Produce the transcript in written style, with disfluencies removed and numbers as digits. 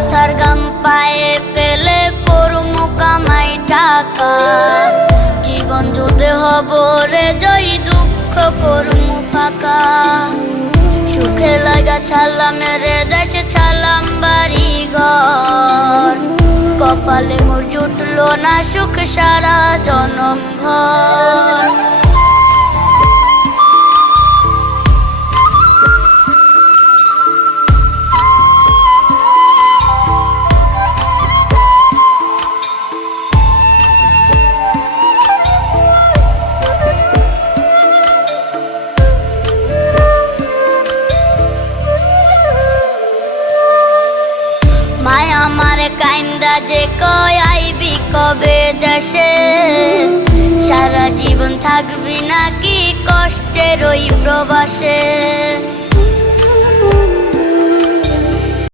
মাথার গাম পায়ে ফেলে পড়মু কামাই টাকা, জীবন যুদ্ধে হব রে জয়ী, দুঃখ করমু ফাঁকা। সুখে লাগা ছাড়লাম রে দেশে, ছাড়লাম বাড়ি ঘর, কপালে মোর জুটলো না সুখ সারা জনম ভর। আমারে কাইন্দা যে কয় আইবি কবে দেশে, সারা জীবন থাকবি নাকি কষ্টের ওই প্রবাসে।